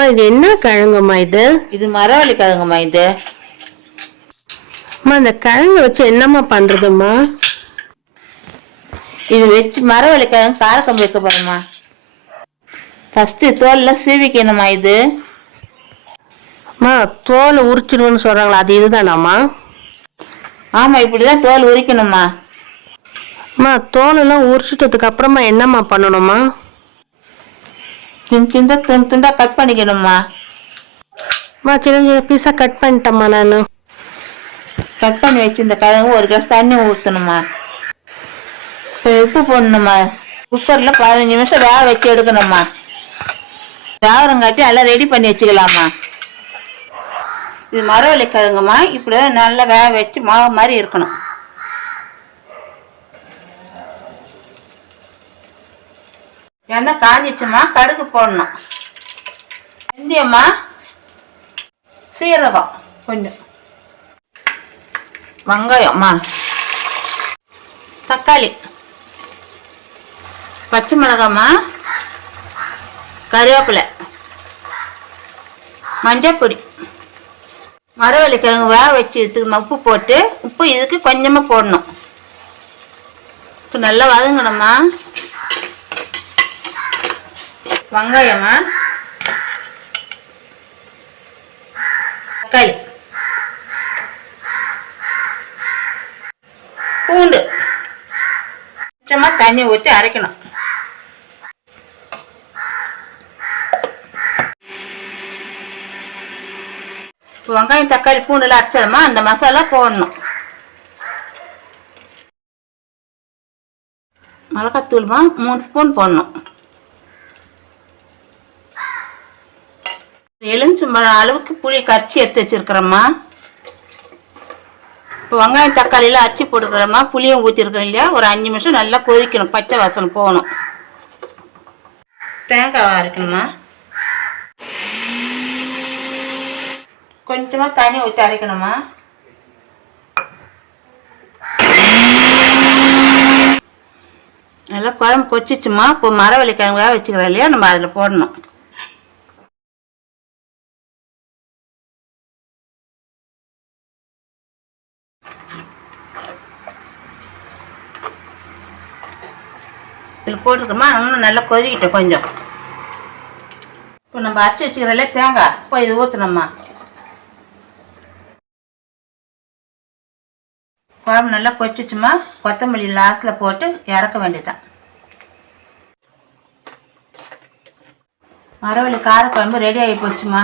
அம்மா இது என்ன கிழங்குமா இது? இது மரவள்ளி கிழங்குமா இது. அம்மா இந்த கிழங்கு வச்சு என்னம்மா பண்றதும்மா? இது வச்சு மரவள்ளி கிழங்கு காரக்கம்பு வைக்க போறோம்மா. ஃபர்ஸ்ட் தோல்லாம் சீவிக்கணுமா இது. அம்மா தோலை உரிச்சிடுவோன்னு சொல்றாங்களா, அது இதுதானாம்மா? ஆமா, இப்படிதான் தோல் உரிக்கணுமா. அம்மா தோலெல்லாம் உரிச்சிட்டதுக்கு அப்புறமா என்னம்மா பண்ணணுமா? சின்ன சின்ன துண்டு துண்டா கட் பண்ணிக்கணுமா. அம்மா சின்ன சின்ன பீஸா கட் பண்ணிட்டேம்மா நான். கட் பண்ணி வச்சு இந்த கிழங்கு ஒரு கிளாஸ் தண்ணி ஊற்றணுமா. உப்பு போடணுமா. குக்கர்ல 15 நிமிஷம் வேக வச்சு எடுக்கணுமா. வேகறங்காட்டி எல்லாம் ரெடி பண்ணி வச்சுக்கலாமா. இது மரவள்ளி கிழங்குமா. இப்படிதான் நல்லா வேக வச்சு மாவு மாதிரி இருக்கணும். எண்ணெய் காஞ்சிச்சுமா, கடுகு போடணும். வெந்தயம்மா, சீரகம் கொஞ்சம், வெங்காயம்மா, தக்காளி, பச்சை மிளகாம்மா, கருவேப்பிலை, மஞ்சப்பொடி, மரவள்ளி கிழங்கு வேக வச்சு இதுக்கு உப்பு போட்டு, உப்பு இதுக்கு கொஞ்சமாக போடணும். இப்போ நல்லா வதங்கணும்மா. வெங்காயம்மா, தக்காளி, பூண்டு, கொஞ்சமாக தண்ணி ஊற்றி அரைக்கணும். வெங்காயம் தக்காளி பூண்டுலாம் அரைச்சிடமா, அந்த மசாலா போடணும். மிளகாத்தூள்மா 3 ஸ்பூன் போடணும். எலுமிச்சம்பழம் அளவுக்கு புளி கரைச்சி எடுத்து வச்சிருக்கிறோம்மா. இப்போ வெங்காயம் தக்காளியெல்லாம் அரைச்சி போட்டுக்கிறோம்மா. புளியும் ஊற்றிருக்கிறோம் இல்லையா. ஒரு 5 நிமிஷம் நல்லா கொதிக்கணும், பச்சை வாசனை போகணும். தேங்காய் அரைக்கணுமா. கொஞ்சமாக தண்ணி ஊற்றி அரைக்கணுமா. நல்லா குழம்பு கொச்சிச்சுமா. இப்போ மரவள்ளி கிழங்கு வேக வச்சுக்கிறோம் இல்லையா, நம்ம அதில் போடணும். இதில் போட்டுருக்கோமா. இன்னும் நல்லா கொதிக்கிட்டோம் கொஞ்சம். இப்போ நம்ம அரைச்சி வச்சுக்கிறோம் இல்லையா தேங்காய், இப்போ இது ஊற்றணும்மா. குழம்பு நல்லா கொச்சிச்சுமா. கொத்தமல்லி லாஸ்ட்டில் போட்டு இறக்க வேண்டியதான். மரவள்ளி காரக்குழம்பு ரெடி ஆகி போச்சுமா.